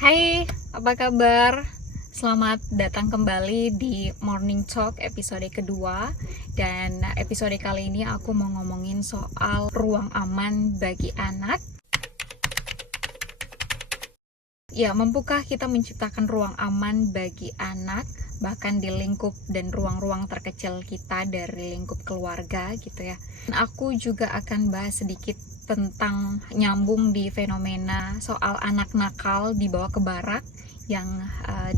Hai, apa kabar? Selamat datang kembali di Morning Talk episode kedua. Dan episode kali ini aku mau ngomongin soal ruang aman bagi anak. Ya, mampukah kita menciptakan ruang aman bagi anak, bahkan di lingkup dan ruang-ruang terkecil kita dari lingkup keluarga gitu ya. Dan aku juga akan bahas sedikit tentang nyambung di fenomena soal anak nakal dibawa ke barak yang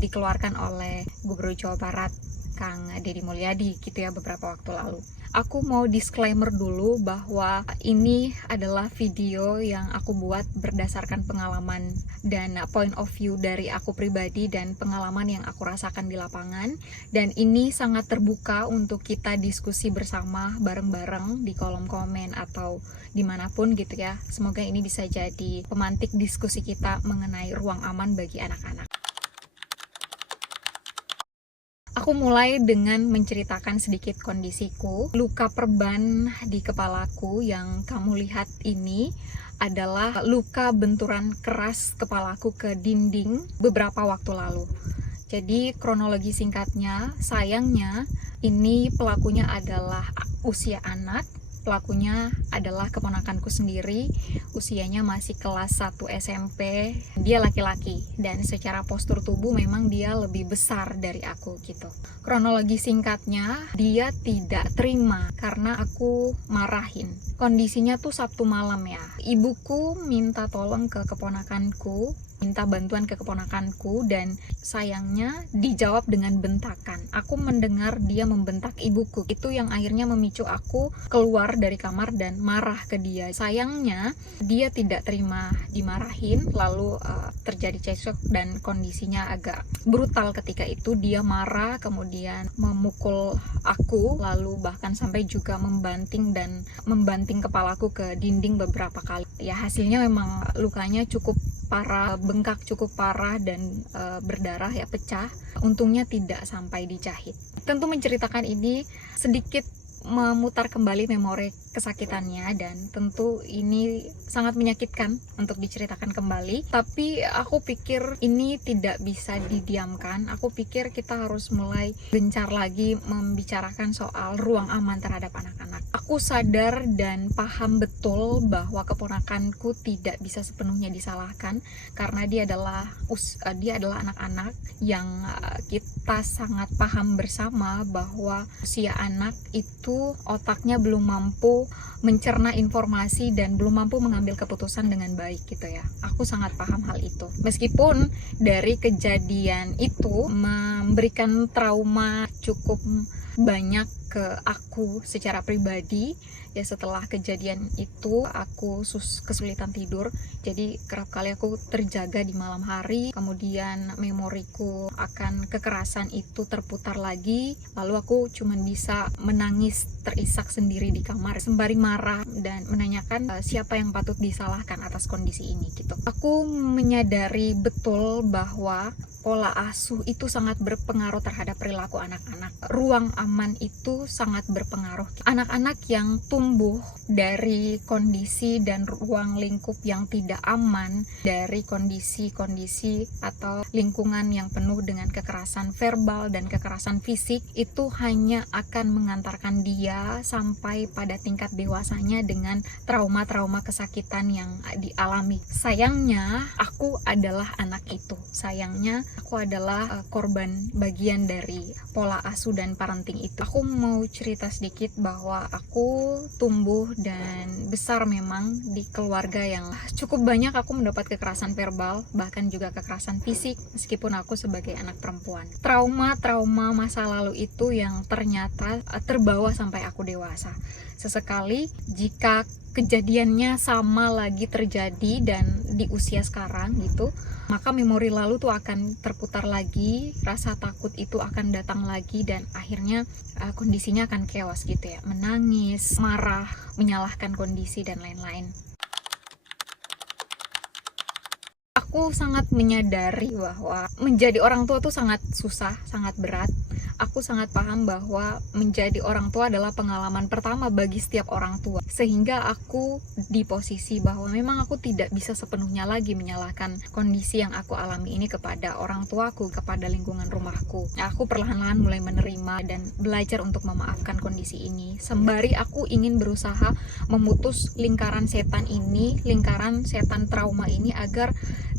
dikeluarkan oleh Gubernur Jawa Barat Kang Deddy Mulyadi gitu ya beberapa waktu lalu. Aku mau disclaimer dulu bahwa ini adalah video yang aku buat berdasarkan pengalaman dan point of view dari aku pribadi dan pengalaman yang aku rasakan di lapangan, dan ini sangat terbuka untuk kita diskusi bersama bareng-bareng di kolom komen atau dimanapun gitu ya. Semoga ini bisa jadi pemantik diskusi kita mengenai ruang aman bagi anak-anak. Aku mulai dengan menceritakan sedikit kondisiku. Luka perban di kepalaku yang kamu lihat ini adalah luka benturan keras kepalaku ke dinding beberapa waktu lalu. Jadi kronologi singkatnya, sayangnya ini pelakunya adalah usia anak. Pelakunya adalah keponakanku sendiri, usianya masih kelas 1 SMP. Dia laki-laki dan secara postur tubuh memang dia lebih besar dari aku gitu. Kronologi singkatnya, dia tidak terima karena aku marahin. Kondisinya tuh Sabtu malam ya. Ibuku minta tolong ke keponakanku, minta bantuan ke keponakanku, dan sayangnya dijawab dengan bentakan. Aku mendengar dia membentak ibuku. Itu yang akhirnya memicu aku keluar dari kamar dan marah ke dia. Sayangnya dia tidak terima dimarahin, lalu terjadi cekcok dan kondisinya agak brutal ketika itu. Dia marah, kemudian memukul aku, lalu bahkan sampai juga membanting kepalaku ke dinding beberapa kali. Ya, hasilnya memang lukanya cukup parah, bengkak cukup parah dan berdarah ya, pecah. Untungnya tidak sampai dijahit. Tentu menceritakan ini sedikit memutar kembali memori kesakitannya, dan tentu ini sangat menyakitkan untuk diceritakan kembali. Tapi aku pikir ini tidak bisa didiamkan. Aku pikir kita harus mulai gencar lagi membicarakan soal ruang aman terhadap anak-anak. Aku sadar dan paham betul bahwa keponakanku tidak bisa sepenuhnya disalahkan karena dia adalah anak-anak yang kita sangat paham bersama bahwa usia anak itu otaknya belum mampu mencerna informasi dan belum mampu mengambil keputusan dengan baik gitu ya. Aku sangat paham hal itu. Meskipun dari kejadian itu memberikan trauma cukup banyak ke aku secara pribadi ya. Setelah kejadian itu aku kesulitan tidur, jadi kerap kali aku terjaga di malam hari, kemudian memoriku akan kekerasan itu terputar lagi, lalu aku cuman bisa menangis terisak sendiri di kamar sembari marah dan menanyakan siapa yang patut disalahkan atas kondisi ini gitu. Aku menyadari betul bahwa pola asuh itu sangat berpengaruh terhadap perilaku anak-anak. Ruang aman itu sangat berpengaruh. Anak-anak yang tumbuh dari kondisi dan ruang lingkup yang tidak aman, dari kondisi-kondisi atau lingkungan yang penuh dengan kekerasan verbal dan kekerasan fisik, itu hanya akan mengantarkan dia sampai pada tingkat dewasanya dengan trauma-trauma kesakitan yang dialami. Sayangnya, aku adalah anak itu. Sayangnya, aku adalah korban bagian dari pola asuh dan parenting itu. Aku mau cerita sedikit bahwa aku tumbuh dan besar memang di keluarga yang cukup banyak aku mendapat kekerasan verbal, bahkan juga kekerasan fisik meskipun aku sebagai anak perempuan. Trauma-trauma masa lalu itu yang ternyata terbawa sampai aku dewasa. Sesekali jika kejadiannya sama lagi terjadi dan di usia sekarang gitu, maka memori lalu tuh akan terputar lagi, rasa takut itu akan datang lagi, dan akhirnya kondisinya akan chaos gitu ya, menangis, marah, menyalahkan kondisi dan lain-lain. Aku sangat menyadari bahwa menjadi orang tua tuh sangat susah, sangat berat. Aku sangat paham bahwa menjadi orang tua adalah pengalaman pertama bagi setiap orang tua. Sehingga aku di posisi bahwa memang aku tidak bisa sepenuhnya lagi menyalahkan kondisi yang aku alami ini kepada orang tuaku, kepada lingkungan rumahku. Aku perlahan-lahan mulai menerima dan belajar untuk memaafkan kondisi ini. Sembari aku ingin berusaha memutus lingkaran setan ini, lingkaran setan trauma ini, agar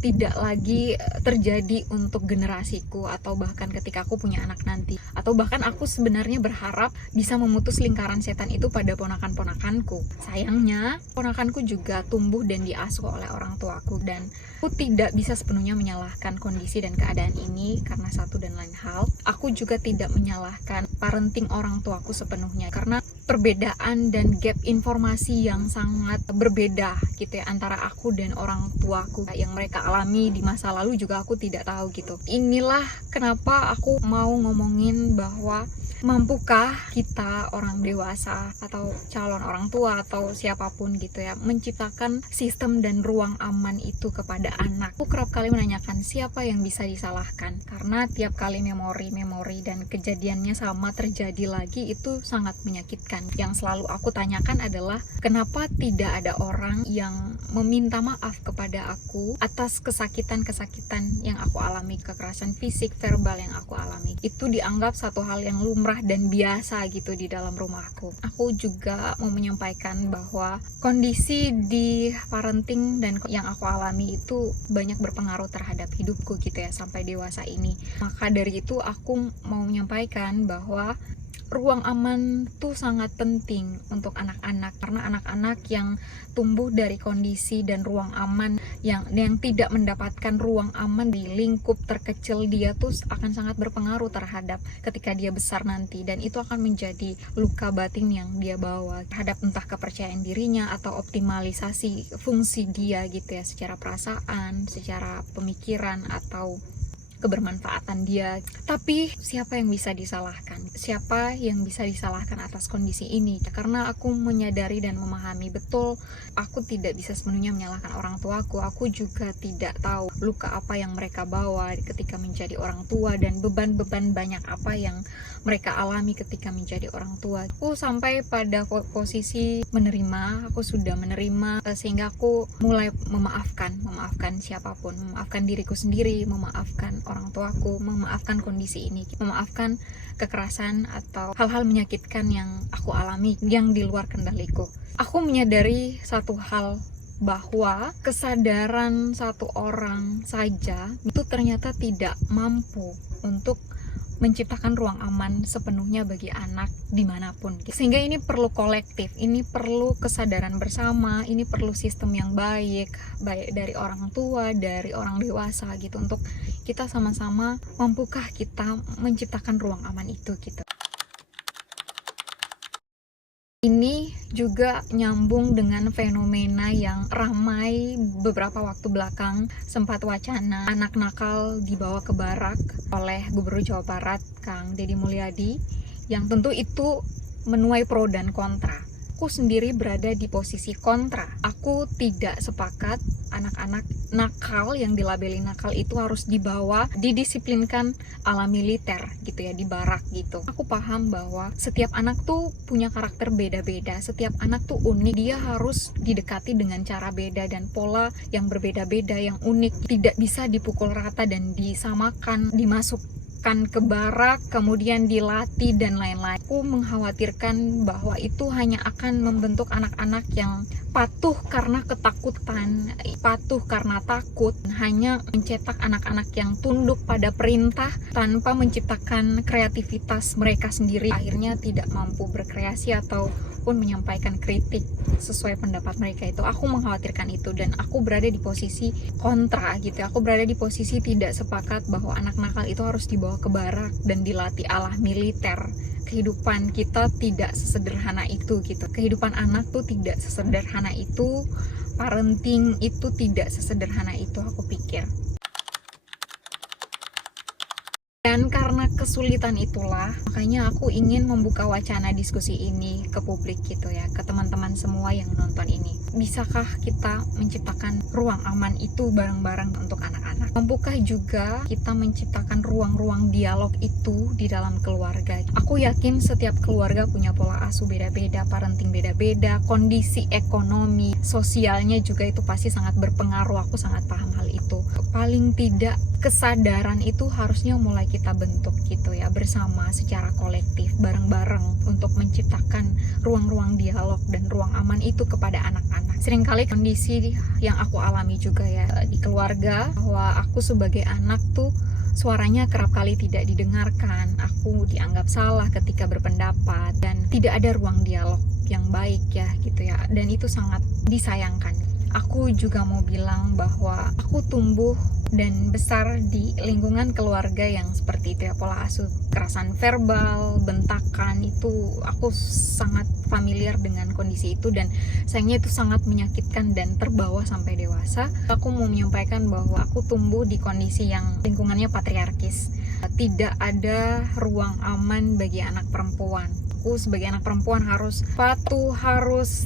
tidak lagi terjadi untuk generasiku, atau bahkan ketika aku punya anak nanti, atau bahkan aku sebenarnya berharap bisa memutus lingkaran setan itu pada ponakan-ponakanku. Sayangnya ponakanku juga tumbuh dan diasuh oleh orang tuaku, dan aku tidak bisa sepenuhnya menyalahkan kondisi dan keadaan ini karena satu dan lain hal. Aku juga tidak menyalahkan parenting orang tuaku sepenuhnya karena perbedaan dan gap informasi yang sangat berbeda gitu ya antara aku dan orang tuaku. Yang mereka alami di masa lalu juga aku tidak tahu gitu. Inilah kenapa aku mau ngomongin bahwa mampukah kita orang dewasa atau calon orang tua atau siapapun gitu ya menciptakan sistem dan ruang aman itu kepada anak. Aku kerap kali menanyakan siapa yang bisa disalahkan, karena tiap kali memori dan kejadiannya sama terjadi lagi itu sangat menyakitkan. Yang selalu aku tanyakan adalah kenapa tidak ada orang yang meminta maaf kepada aku atas kesakitan-kesakitan yang aku alami, kekerasan fisik, verbal yang aku alami. Itu dianggap satu hal yang lumrah dan biasa gitu di dalam rumahku. Aku juga mau menyampaikan bahwa kondisi di parenting dan yang aku alami itu banyak berpengaruh terhadap hidupku gitu ya sampai dewasa ini. Maka dari itu aku mau menyampaikan bahwa ruang aman tuh sangat penting untuk anak-anak, karena anak-anak yang tumbuh dari kondisi dan ruang aman yang tidak mendapatkan ruang aman di lingkup terkecil dia tuh akan sangat berpengaruh terhadap ketika dia besar nanti, dan itu akan menjadi luka batin yang dia bawa terhadap entah kepercayaan dirinya atau optimalisasi fungsi dia gitu ya, secara perasaan, secara pemikiran atau kebermanfaatan dia. Tapi siapa yang bisa disalahkan? Siapa yang bisa disalahkan atas kondisi ini? Karena aku menyadari dan memahami betul aku tidak bisa sepenuhnya menyalahkan orang tuaku. Aku juga tidak tahu luka apa yang mereka bawa ketika menjadi orang tua dan beban-beban banyak apa yang mereka alami ketika menjadi orang tua. Aku sampai pada posisi menerima, aku sudah menerima, sehingga aku mulai memaafkan siapapun, memaafkan diriku sendiri, memaafkan orang tuaku, memaafkan kondisi ini, memaafkan kekerasan atau hal-hal menyakitkan yang aku alami yang di luar kendaliku. Aku menyadari satu hal, bahwa kesadaran satu orang saja itu ternyata tidak mampu untuk menciptakan ruang aman sepenuhnya bagi anak dimanapun. Sehingga ini perlu kolektif, ini perlu kesadaran bersama, ini perlu sistem yang baik dari orang tua, dari orang dewasa gitu, untuk kita sama-sama mampukah kita menciptakan ruang aman itu gitu. Ini juga nyambung dengan fenomena yang ramai beberapa waktu belakang, sempat wacana anak nakal dibawa ke barak oleh Gubernur Jawa Barat Kang Deddy Mulyadi, yang tentu itu menuai pro dan kontra. Aku sendiri berada di posisi kontra. Aku tidak sepakat anak-anak nakal yang dilabeli nakal itu harus dibawa, didisiplinkan ala militer gitu ya, di barak gitu. Aku paham bahwa setiap anak tuh punya karakter beda-beda, setiap anak tuh unik, dia harus didekati dengan cara beda dan pola yang berbeda-beda, yang unik, tidak bisa dipukul rata dan disamakan, dimasukkan ke barak, kemudian dilatih dan lain-lain. Aku mengkhawatirkan bahwa itu hanya akan membentuk anak-anak yang patuh karena ketakutan, patuh karena takut, hanya mencetak anak-anak yang tunduk pada perintah tanpa menciptakan kreativitas mereka sendiri, akhirnya tidak mampu berkreasi ataupun menyampaikan kritik sesuai pendapat mereka. Itu aku mengkhawatirkan itu, dan aku berada di posisi kontra gitu. Aku berada di posisi tidak sepakat bahwa anak nakal itu harus dibawa ke barak dan dilatih ala militer. Kehidupan kita tidak sesederhana itu gitu. Kehidupan anak tuh tidak sesederhana itu. Parenting itu tidak sesederhana itu, aku pikir. Dan karena kesulitan itulah, makanya aku ingin membuka wacana diskusi ini ke publik gitu ya, ke teman-teman semua yang nonton ini. Bisakah kita menciptakan ruang aman itu bareng-bareng untuk anak-anak? Mampukah juga kita menciptakan ruang-ruang dialog itu di dalam keluarga? Aku yakin setiap keluarga punya pola asuh beda-beda, parenting beda-beda, kondisi ekonomi, sosialnya juga itu pasti sangat berpengaruh. Aku sangat paham hal itu. Paling tidak kesadaran itu harusnya mulai kita bentuk gitu ya, bersama secara kolektif bareng-bareng untuk menciptakan ruang-ruang dialog dan ruang aman itu kepada anak-anak. Seringkali kondisi yang aku alami juga ya di keluarga, bahwa aku sebagai anak tuh suaranya kerap kali tidak didengarkan, aku dianggap salah ketika berpendapat, dan tidak ada ruang dialog yang baik ya gitu ya, dan itu sangat disayangkan. Aku juga mau bilang bahwa aku tumbuh dan besar di lingkungan keluarga yang seperti itu ya, pola asuh kekerasan verbal, bentakan, itu aku sangat familiar dengan kondisi itu, dan sayangnya itu sangat menyakitkan dan terbawa sampai dewasa. Aku mau menyampaikan bahwa aku tumbuh di kondisi yang lingkungannya patriarkis, tidak ada ruang aman bagi anak perempuan. Aku sebagai anak perempuan harus patuh, harus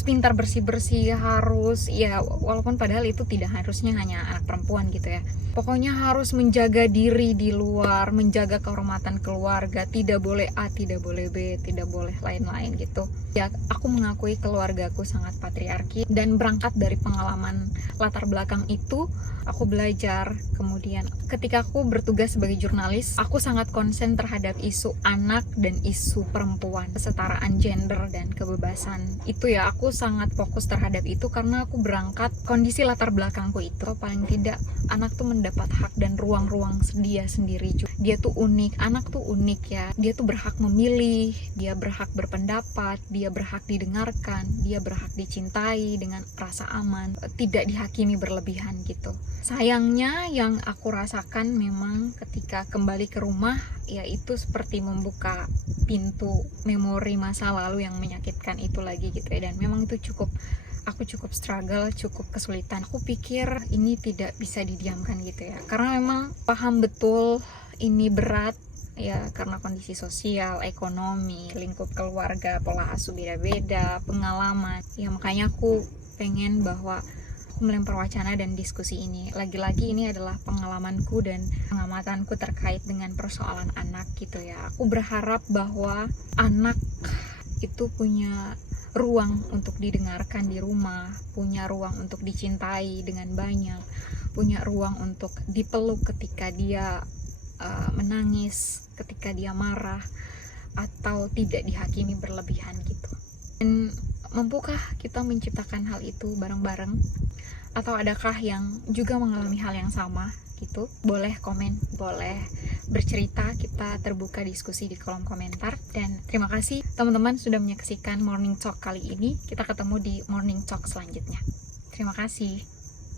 pintar bersih-bersih, harus ya, walaupun padahal itu tidak harusnya hanya anak perempuan gitu ya. Pokoknya harus menjaga diri di luar, menjaga kehormatan keluarga, tidak boleh A, tidak boleh B, tidak boleh lain-lain gitu. Ya, aku mengakui keluargaku sangat patriarki, dan berangkat dari pengalaman latar belakang itu, aku belajar. Kemudian ketika aku bertugas sebagai jurnalis, aku sangat konsen terhadap isu anak dan isu perempuan, kesetaraan gender dan kebebasan. Itu ya, aku sangat fokus terhadap itu karena aku berangkat kondisi latar belakangku itu, paling tidak anak tuh mendapat hak dan ruang-ruang dia sendiri juga. Dia tuh unik, anak tuh unik ya. Dia tuh berhak memilih, dia berhak berpendapat, dia berhak didengarkan, dia berhak dicintai dengan rasa aman, tidak dihakimi berlebihan gitu. Sayangnya yang aku rasakan memang ketika kembali ke rumah, yaitu seperti membuka pintu memori masa lalu yang menyakitkan itu lagi gitu ya. Dan memang itu aku cukup struggle, cukup kesulitan. Aku pikir ini tidak bisa didiamkan gitu ya, karena memang paham betul ini berat ya, karena kondisi sosial, ekonomi, lingkup keluarga, pola asuh beda-beda, pengalaman ya. Makanya aku pengen bahwa aku melempar wacana dan diskusi ini. Lagi-lagi ini adalah pengalamanku dan pengamatanku terkait dengan persoalan anak gitu ya. Aku berharap bahwa anak itu punya ruang untuk didengarkan di rumah, punya ruang untuk dicintai dengan banyak, punya ruang untuk dipeluk ketika dia menangis, ketika dia marah, atau tidak dihakimi berlebihan gitu. Dan mampukah kita menciptakan hal itu bareng-bareng? Atau adakah yang juga mengalami hal yang sama gitu? Boleh komen, boleh bercerita, kita terbuka diskusi di kolom komentar. Dan terima kasih teman-teman sudah menyaksikan Morning Talk kali ini. Kita ketemu di Morning Talk selanjutnya. Terima kasih.